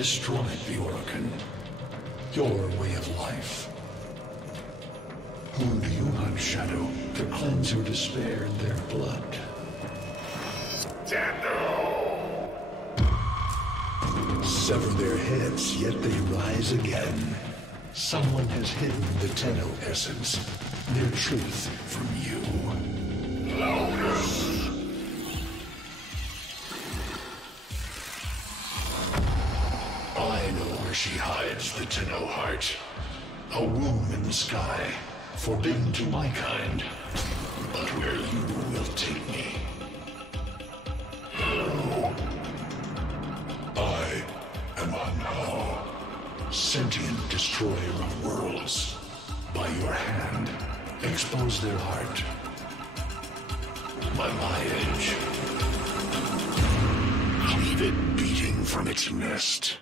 destroyed the Orcan, your way of life. Who do you hunt, Shadow, to cleanse your despair in their blood? Sever their heads, yet they rise again. Someone has hidden the Tenno essence, their truth from you. I know where she hides the Tenno heart. A womb in the sky, forbidden to my kind, but where you will take me. I am Anhao, sentient destroyer of worlds. By your hand, expose their heart. By my edge, leave it beating from its nest.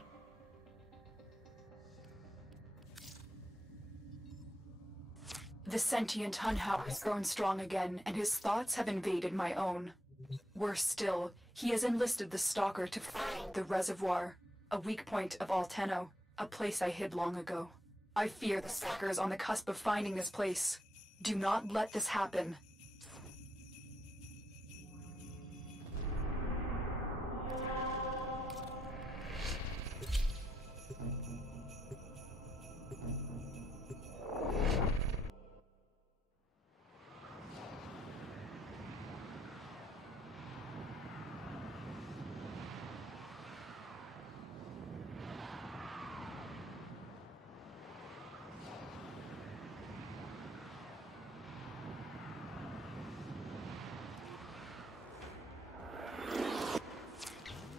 The sentient Hunhao has grown strong again, and his thoughts have invaded my own. Worse still, he has enlisted the Stalker to find the reservoir, a weak point of all Tenno, a place I hid long ago. I fear the Stalker is on the cusp of finding this place. Do not let this happen.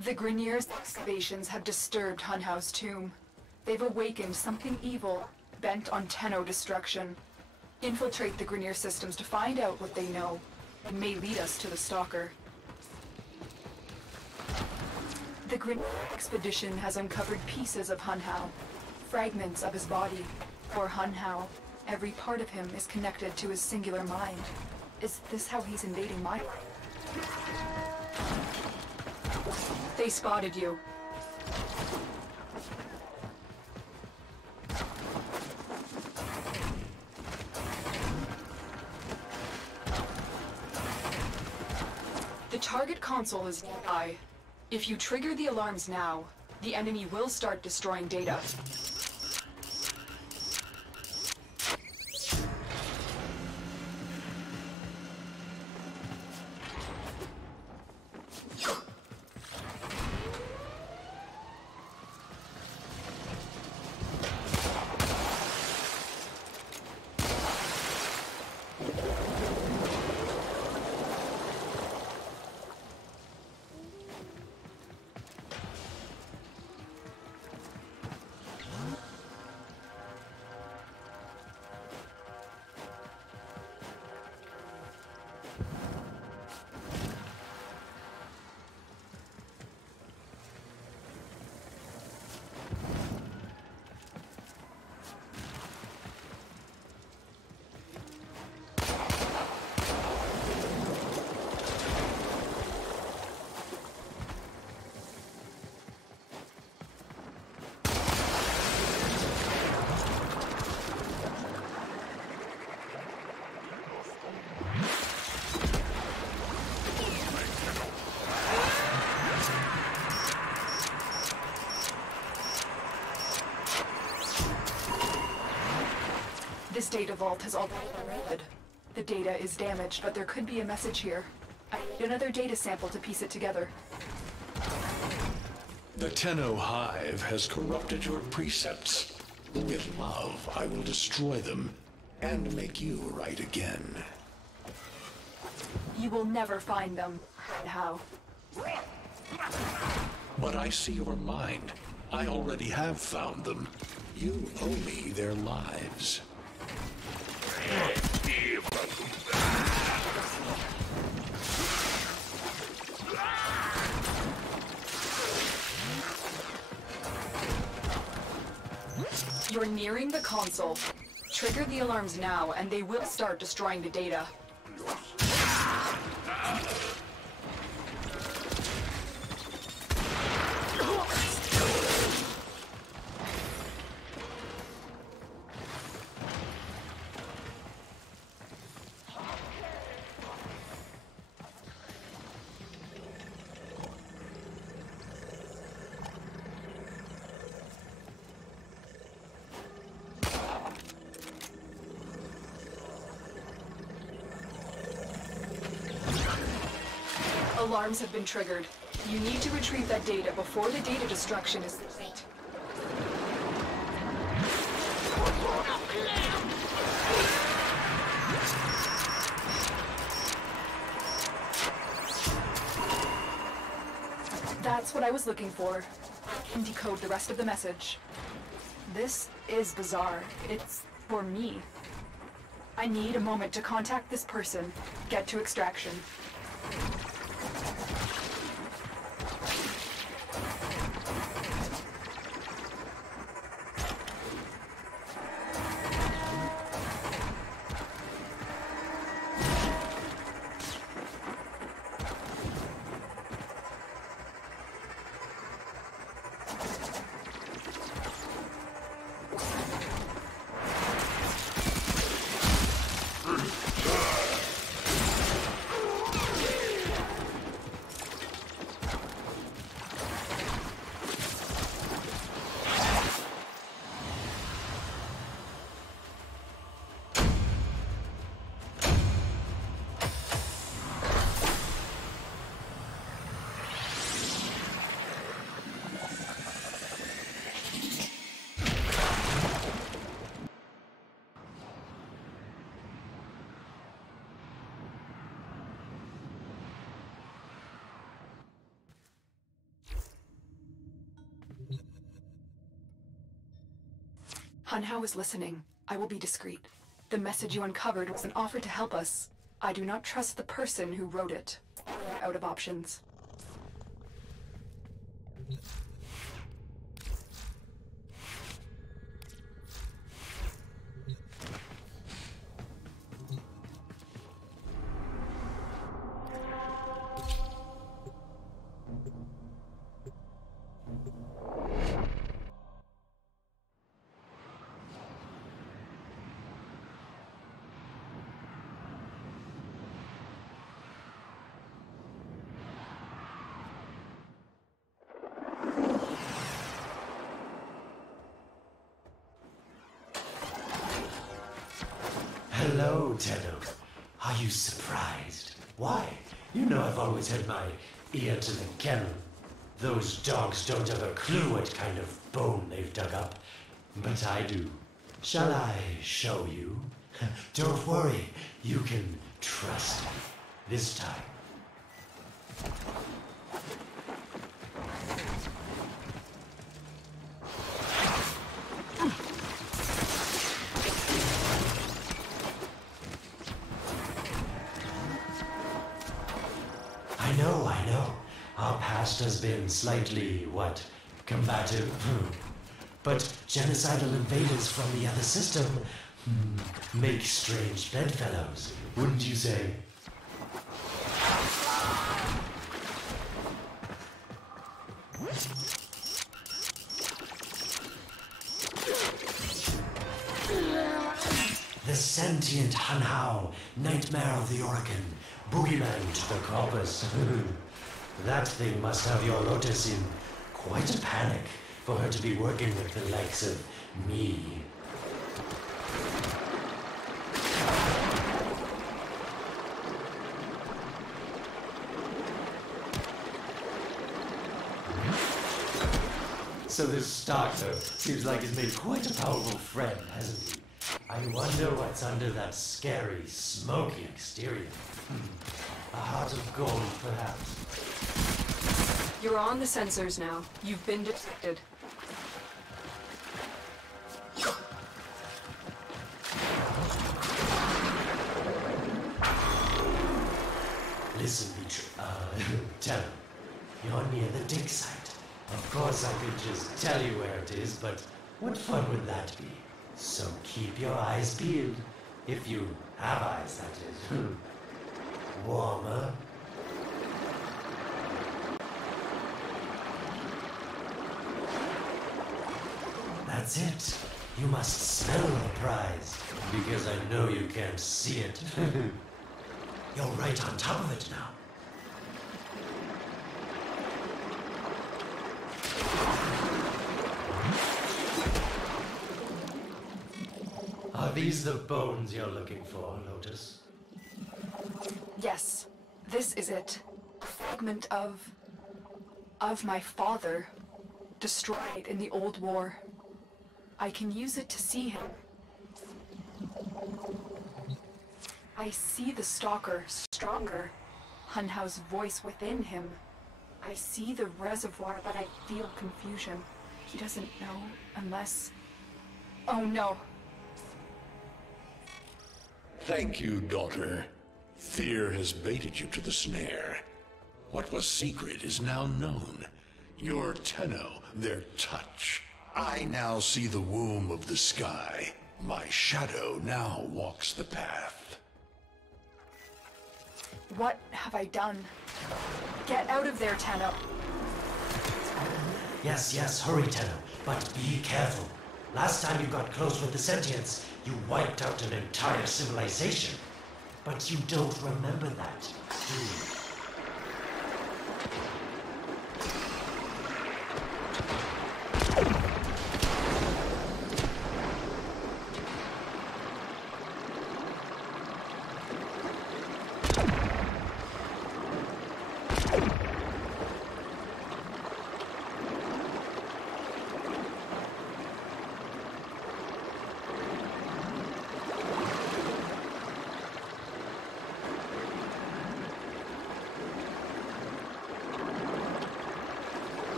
The Grineer's excavations have disturbed Hunhao's tomb. They've awakened something evil, bent on Tenno destruction. Infiltrate the Grineer systems to find out what they know. It may lead us to the Stalker. The Grineer expedition has uncovered pieces of Hunhao, fragments of his body. For Hunhao, every part of him is connected to his singular mind. Is this how he's invading my life? They spotted you. The target console is nearby. If you trigger the alarms now, the enemy will start destroying data. This data vault has already been raided. The data is damaged, but there could be a message here. I need another data sample to piece it together. The Tenno Hive has corrupted your precepts. With love, I will destroy them and make you right again. You will never find them. How? But I see your mind. I already have found them. You owe me their lives. You're nearing the console. Trigger the alarms now, and they will start destroying the data. Alarms have been triggered. You need to retrieve that data before the data destruction is complete. That's what I was looking for. I can decode the rest of the message. This is bizarre. It's for me. I need a moment to contact this person, get to extraction. Hunhao is listening. I will be discreet. The message you uncovered was an offer to help us. I do not trust the person who wrote it. Out of options. Hello, Tedo. Are you surprised? Why? You know I've always had my ear to the kennel. Those dogs don't have a clue what kind of bone they've dug up. But I do. Shall I show you? Don't worry, you can trust me. This time. I know. Our past has been slightly, combative? But genocidal invaders from the other system make strange bedfellows, wouldn't you say? The sentient Hunhao, nightmare of the Orokin, boogeyman to the corpus. That thing must have your Lotus in quite a panic for her to be working with the likes of me. So this Starkler seems like he's made quite a powerful friend, hasn't he? I wonder what's under that scary, smoky exterior. A heart of gold, perhaps. You're on the sensors now. You've been detected. Listen, tell him. You're near the dig site. Of course I could just tell you where it is, but what fun would that be? So keep your eyes peeled. If you have eyes, that is. Warmer. That's it. You must smell the prize, because I know you can't see it. You're right on top of it now. Are these the bones you're looking for, Lotus? Yes, this is it. A fragment of my father, destroyed in the old war. I can use it to see him. I see the stalker stronger, Hunhow's voice within him. I see the reservoir, but I feel confusion. He doesn't know unless... Oh no. Thank you, daughter. Fear has baited you to the snare. What was secret is now known. Your Tenno, their touch. I now see the womb of the sky. My shadow now walks the path. What have I done? Get out of there, Tenno. Yes, hurry, Tenno, but be careful. Last time you got close with the sentients, you wiped out an entire civilization. But you don't remember that, do you?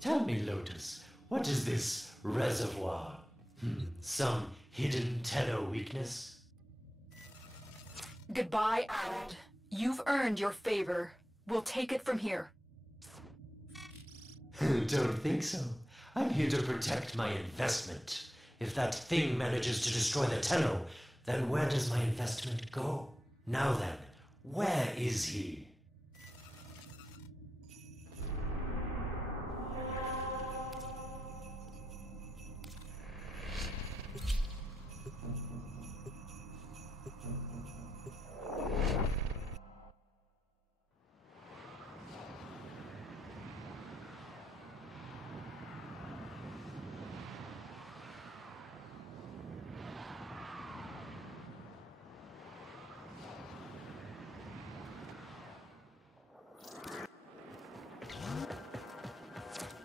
Tell me, Lotus, what is this reservoir? Some hidden Tenno weakness? Goodbye, Arnold. You've earned your favor. We'll take it from here. Don't think so. I'm here to protect my investment. If that thing manages to destroy the Tenno, then where does my investment go? Now then, where is he?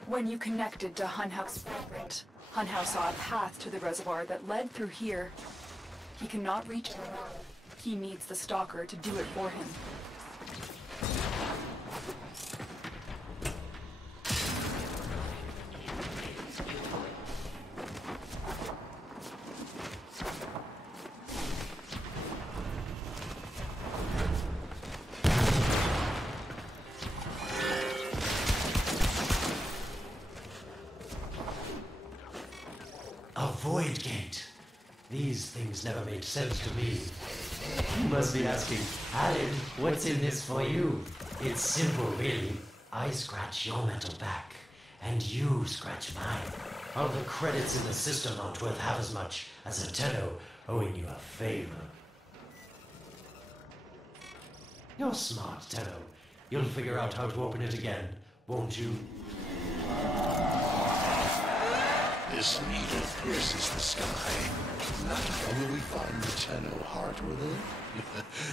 When you connected to Hunhow's fragment, Hunhow saw a path to the reservoir that led through here. He cannot reach it alone. He needs the Stalker to do it for him. Void gate. These things never made sense to me. You must be asking, Alan, what's in this for you? It's simple, really. I scratch your metal back, and you scratch mine. All the credits in the system aren't worth half as much as a Tenno owing you a favor. You're smart, Tenno. You'll figure out how to open it again, won't you? This needle pierces the sky. Now will we find the Tenno heart within?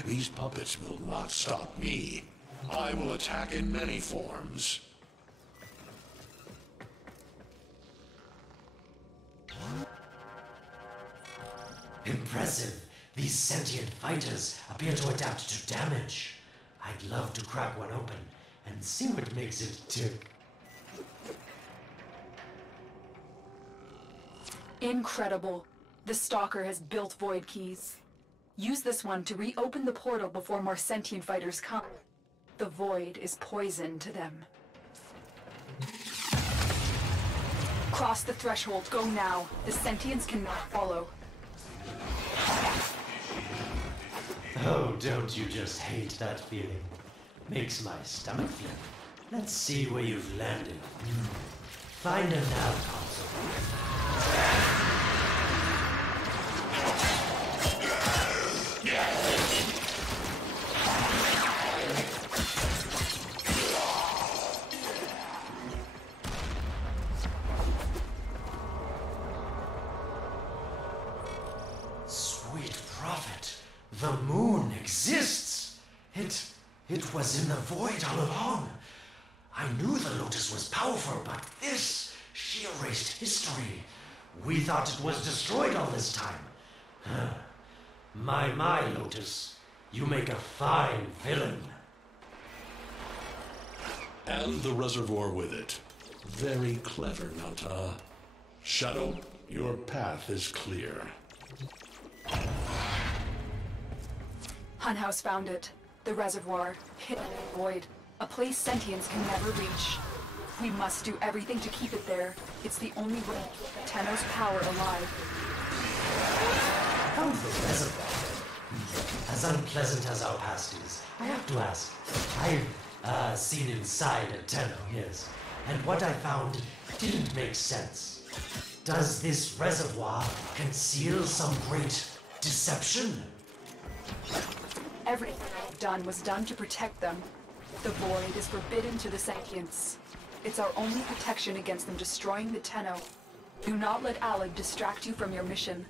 These puppets will not stop me. I will attack in many forms. Impressive. These sentient fighters appear to adapt to damage. I'd love to crack one open and see what makes it tick. Incredible. The Stalker has built void keys. Use this one to reopen the portal before more sentient fighters come. The void is poison to them. Cross the threshold. Go now. The sentients cannot follow. Oh, don't you just hate that feeling? Makes my stomach flip. Let's see where you've landed. Find a nav console. Sweet prophet, the moon exists. It was in the void all along. I knew the Lotus was powerful, but this, she erased history. We thought it was destroyed all this time. Huh. My, Lotus, you make a fine villain. And the reservoir with it. Very clever, Nata. Shadow, your path is clear. Hunhouse found it. The reservoir, hidden in the void. A place sentients can never reach. We must do everything to keep it there. It's the only way to keep Tenno's power alive. Found the reservoir. As unpleasant as our past is, I have to ask. I've seen inside a Tenno, yes. And what I found didn't make sense. Does this reservoir conceal some great deception? Everything I've done was done to protect them. The void is forbidden to the sentients. It's our only protection against them destroying the Tenno. Do not let Alec distract you from your mission.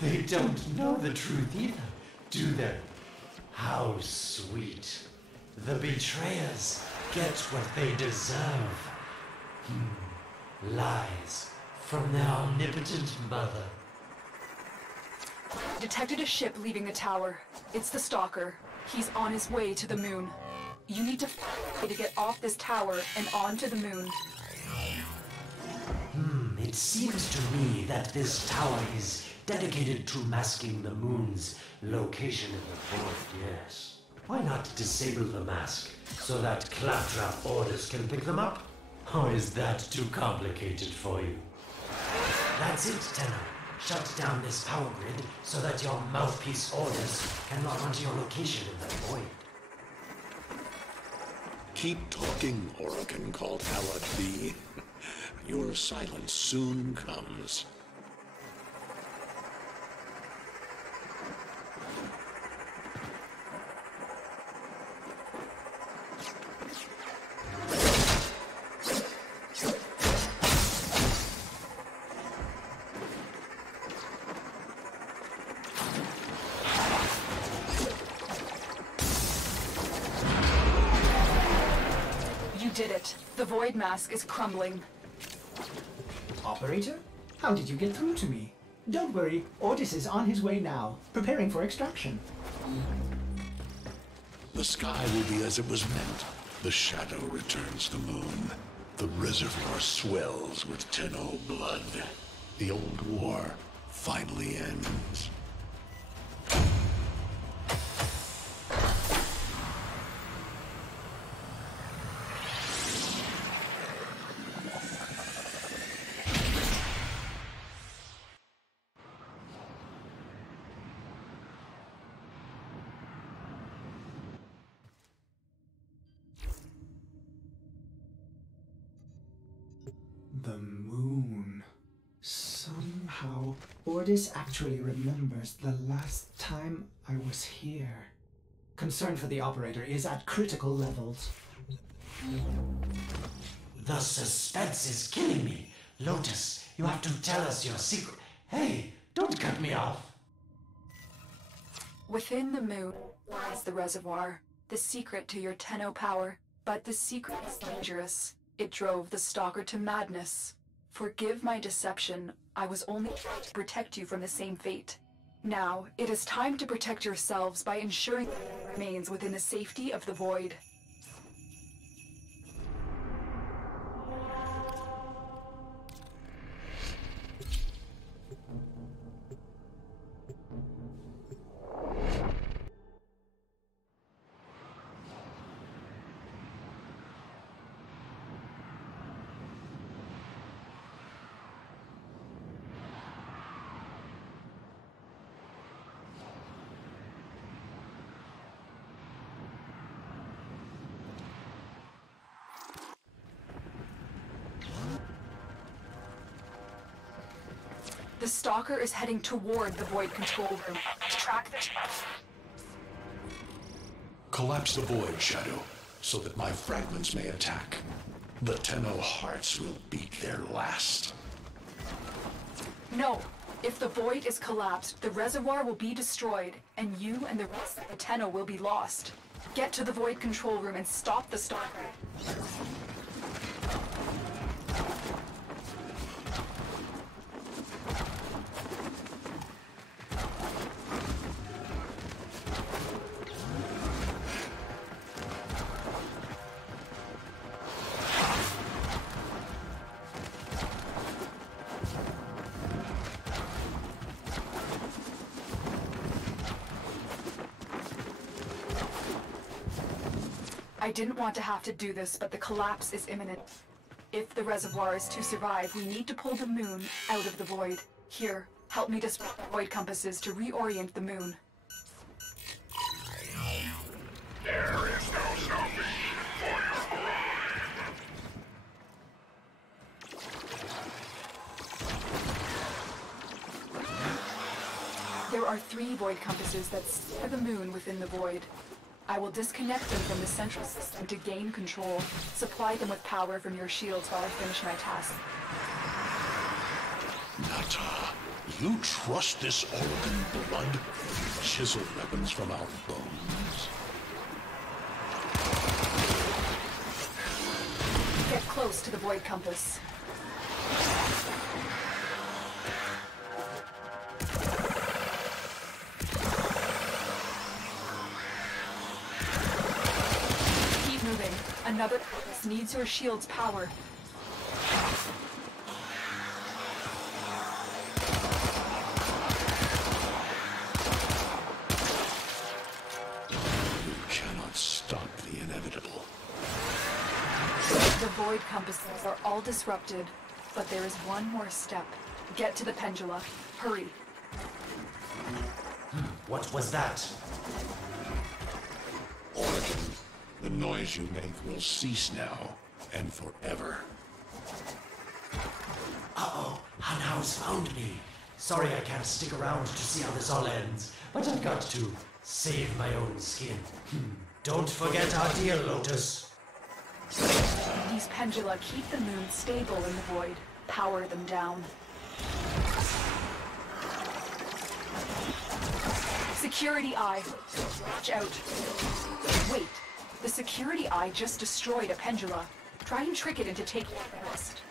They don't know the truth either, do they? How sweet. The betrayers get what they deserve. Lies from their omnipotent mother. Detected a ship leaving the tower. It's the Stalker. He's on his way to the moon. You need to find a way to get off this tower and onto the moon. It seems to me that this tower is dedicated to masking the moon's location in the void, yes. Why not disable the mask so that claptrap orders can pick them up? Or is that too complicated for you? That's it, Tenno. Shut down this power grid so that your mouthpiece orders can log onto your location in the void. Keep talking, Orokin called Alec B. Your silence soon comes. Did it. The void mask is crumbling. Operator? How did you get through to me? Don't worry, Ortis is on his way now, preparing for extraction. The sky will be as it was meant. The shadow returns the moon. The reservoir swells with Tenno blood. The old war finally ends. The moon. Somehow, Ortis actually remembers the last time I was here. Concern for the operator is at critical levels. The suspense is killing me. Lotus, you have to tell us your secret. Hey, don't cut me off. Within the moon lies the reservoir, the secret to your Tenno power. But the secret is dangerous. It drove the Stalker to madness. Forgive my deception. I was only trying to protect you from the same fate. Now, it is time to protect yourselves by ensuring that it remains within the safety of the void. The Stalker is heading toward the Void control room. Track the... Collapse the Void, Shadow, so that my fragments may attack. The Tenno hearts will beat their last. No. If the Void is collapsed, the reservoir will be destroyed, and you and the rest of the Tenno will be lost. Get to the Void control room and stop the Stalker. I didn't want to have to do this, but the collapse is imminent. If the reservoir is to survive, we need to pull the moon out of the Void. Here, help me disrupt the Void compasses to reorient the moon. There is no salvation for your arrival. There are 3 Void compasses that steer the moon within the Void. I will disconnect them from the central system to gain control. Supply them with power from your shields while I finish my task. Nata, you trust this Oregon blood? Chisel weapons from our bones? Get close to the Void compass. Another compass needs your shield's power. You cannot stop the inevitable. The Void compasses are all disrupted, but there is one more step. Get to the pendula. Hurry. What was that? Oregon, the noise you make will cease now and forever. Uh-oh, Hanau's found me. Sorry I can't stick around to see how this all ends, but I've got to save my own skin. Don't forget our deal, Lotus. These pendula keep the moon stable in the Void. Power them down. Security Eye. Watch out. Wait. The Security Eye just destroyed a pendula. Try and trick it into taking the rest.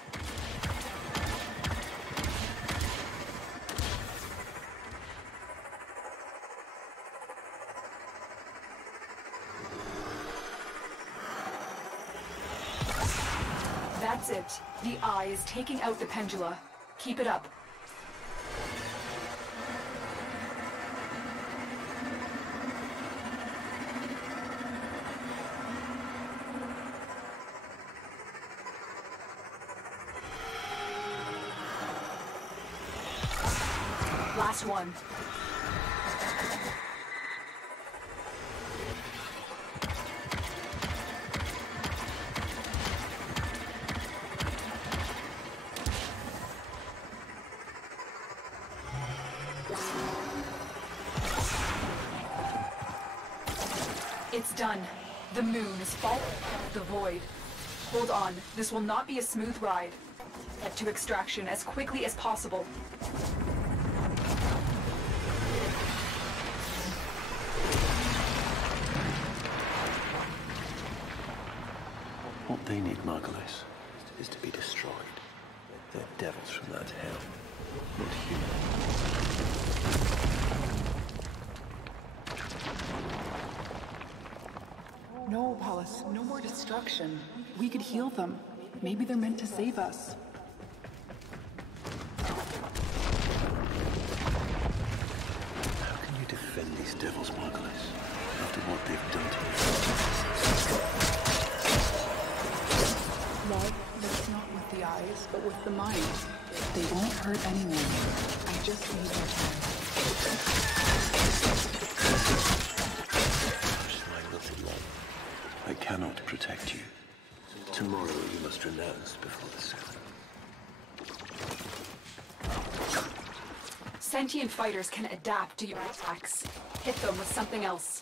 That's it. The Eye is taking out the pendula. Keep it up. Last one. It's done. The moon is falling out of the Void. Hold on. This will not be a smooth ride. Get to extraction as quickly as possible. What they need, Margulis, is to be destroyed. They're devils from that hell, not human. No, Wallace, no more destruction. We could heal them. Maybe they're meant to save us. How can you defend these devils, Margulis, after what they've done to you? Love lives not with the eyes, but with the mind. They won't hurt anyone. I just need their time. My little love, I cannot protect you. Tomorrow you must renounce before the sun. sentient fighters can adapt to your attacks. Hit them with something else.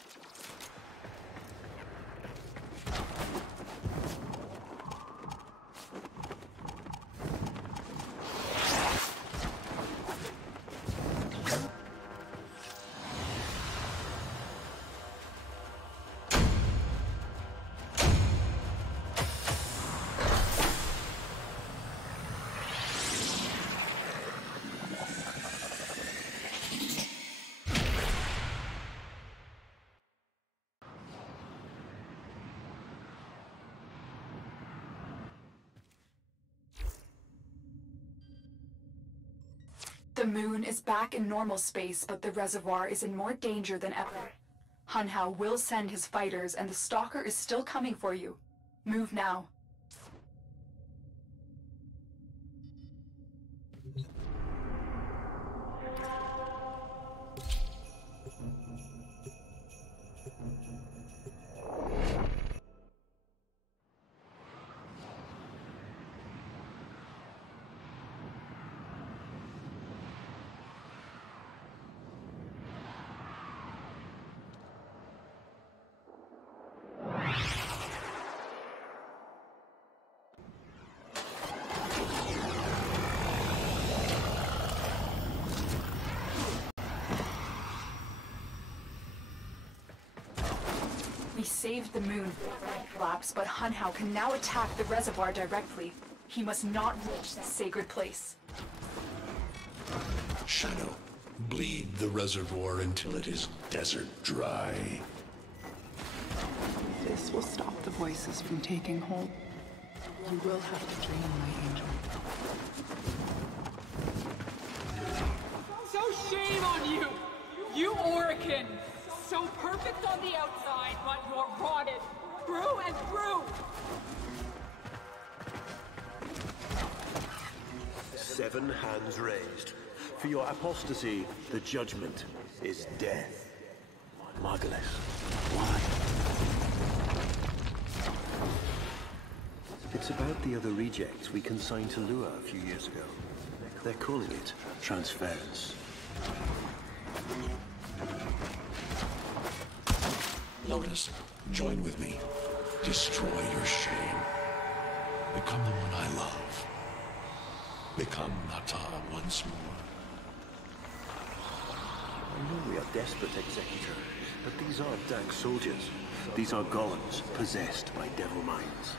The moon is back in normal space, but the reservoir is in more danger than ever. Hunhao will send his fighters, and the Stalker is still coming for you. Move now. We saved the moon from collapse, but Hunhao can now attack the reservoir directly. He must not reach this sacred place. Shadow, bleed the reservoir until it is desert dry. This will stop the voices from taking hold. You will have to dream, my angel. So shame on you! You Orican! So perfect on the outside, but you're rotted through and through! 7 hands raised. For your apostasy, the judgment is death. Margulis, why? It's about the other rejects we consigned to Lua a few years ago. They're calling it transference. Lotus, join with me. Destroy your shame. Become the one I love. Become Nata once more. I know we are desperate, Executor, but these are dank soldiers. These are golems possessed by devil minds.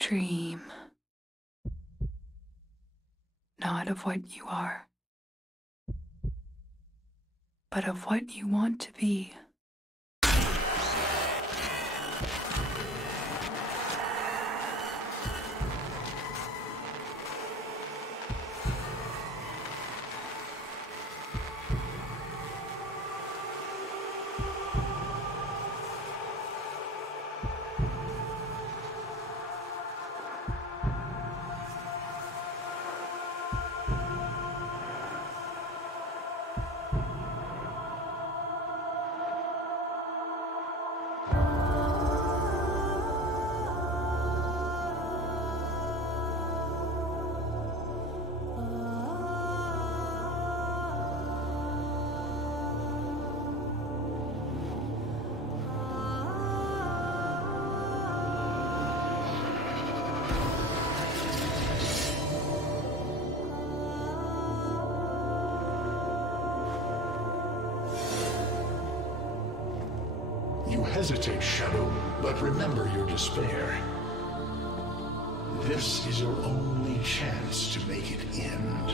Dream. Not of what you are, but of what you want to be. hesitate, Shadow, but remember your despair. This is your only chance to make it end.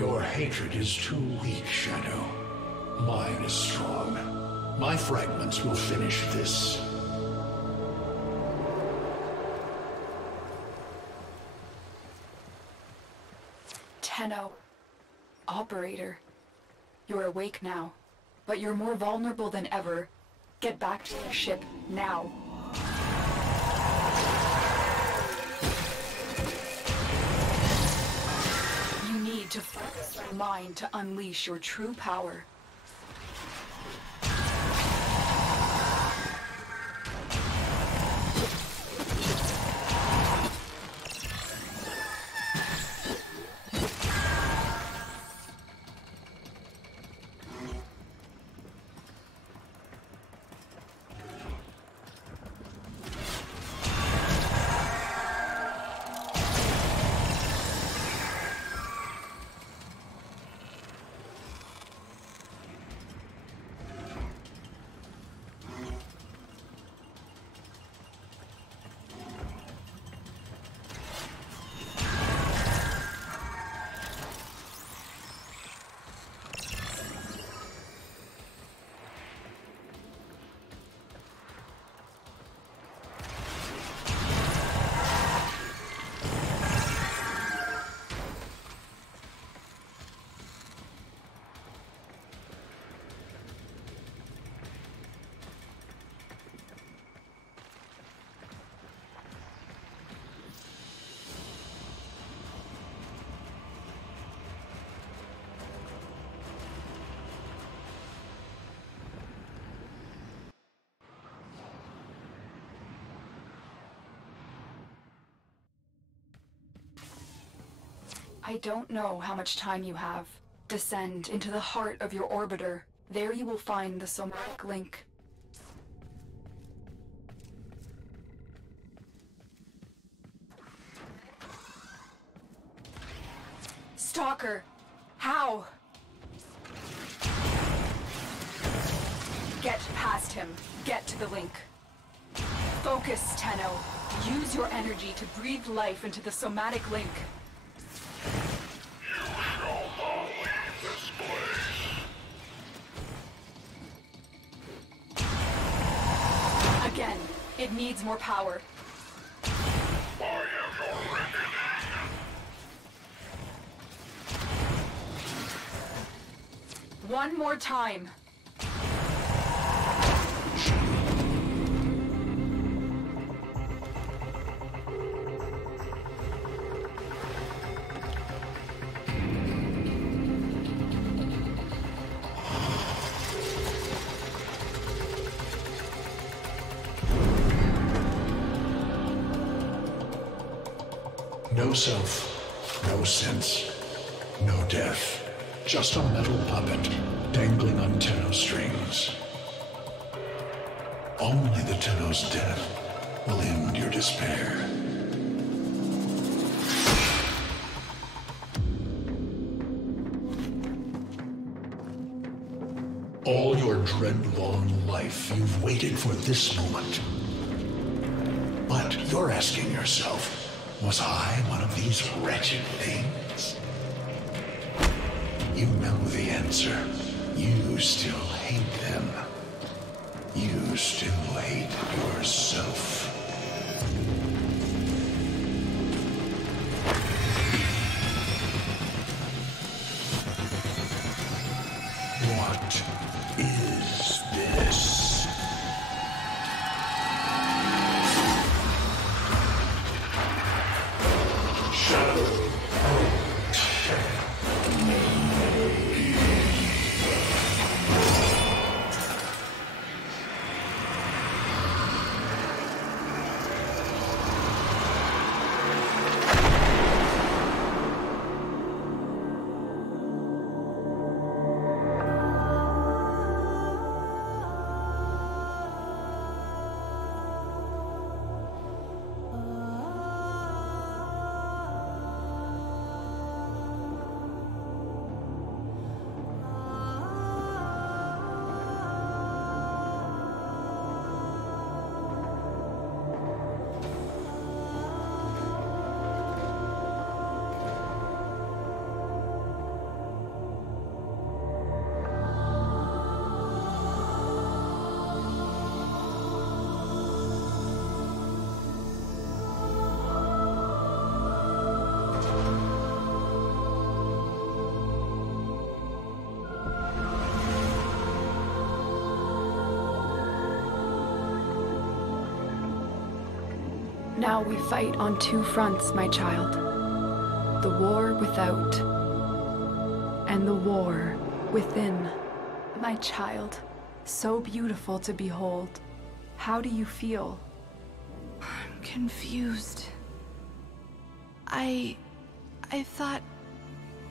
Your hatred is too weak, Shadow. Mine is strong. My fragments will finish this. Tenno. Operator. You're awake now, but you're more vulnerable than ever. Get back to your ship, now. You need to focus your mind to unleash your true power. I don't know how much time you have. Descend into the heart of your orbiter. There you will find the somatic link. Stalker! How? Get past him. Get to the link. Focus, Tenno. Use your energy to breathe life into the somatic link. Again, it needs more power. One more time. No self, no sense, no death. Just a metal puppet dangling on Tenno strings. Only the Tenno's death will end your despair. All your dread-long life, you've waited for this moment. But you're asking yourself, was I one of these wretched things? You know the answer. You still hate them. You still hate yourself. What is this? Now we fight on two fronts, my child. The war without, and the war within. My child, so beautiful to behold. How do you feel? I'm confused. I thought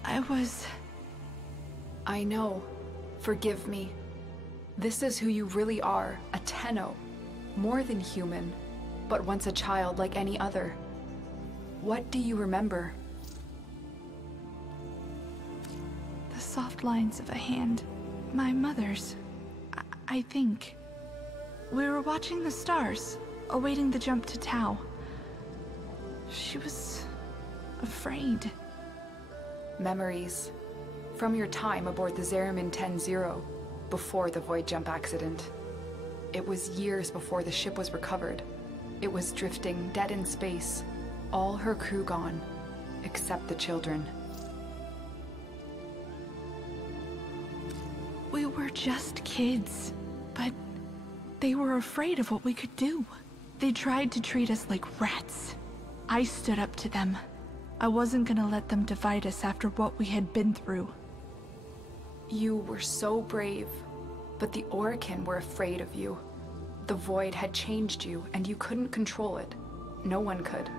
I was... I know. Forgive me. This is who you really are, a Tenno. More than human, but once a child like any other. What do you remember? The soft lines of a hand. My mother's. I think. We were watching the stars, awaiting the jump to Tau. She was... afraid. Memories. From your time aboard the Zariman 10-0, before the void jump accident. It was years before the ship was recovered. It was drifting dead in space. All her crew gone, except the children. We were just kids, but they were afraid of what we could do. They tried to treat us like rats. I stood up to them. I wasn't gonna let them divide us after what we had been through. You were so brave, but the Orokin were afraid of you. The void had changed you, and you couldn't control it. No one could.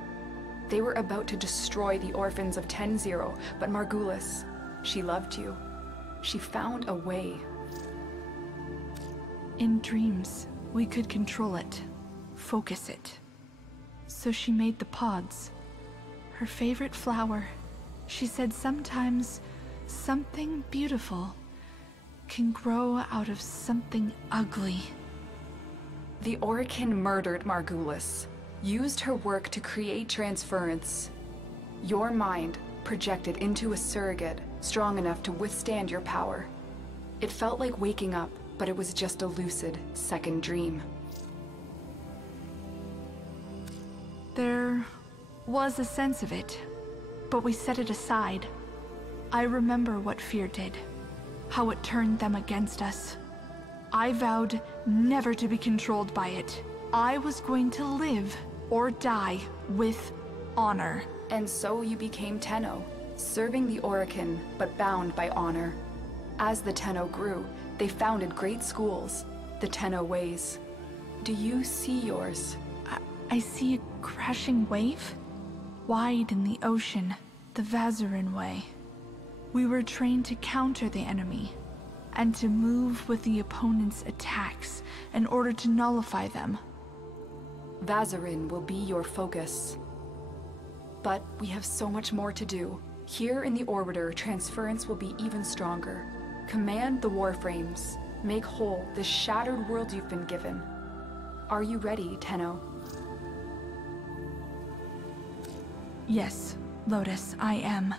They were about to destroy the orphans of 10-0, but Margulis, she loved you. She found a way. In dreams, we could control it, focus it. So she made the pods. Her favorite flower. She said sometimes something beautiful can grow out of something ugly. The Orokin murdered Margulis, used her work to create transference. Your mind projected into a surrogate strong enough to withstand your power. It felt like waking up, but it was just a lucid second dream. There was a sense of it, but we set it aside. I remember what fear did, how it turned them against us. I vowed never to be controlled by it. I was going to live or die with honor. And so you became Tenno, serving the Orokin, but bound by honor. As the Tenno grew, they founded great schools, the Tenno ways. Do you see yours? I see a crashing wave, wide in the ocean, the Vazarin way. We were trained to counter the enemy, and to move with the opponent's attacks in order to nullify them. Vazarin will be your focus. But we have so much more to do. Here in the Orbiter, transference will be even stronger. Command the Warframes. Make whole the shattered world you've been given. Are you ready, Tenno? Yes, Lotus, I am.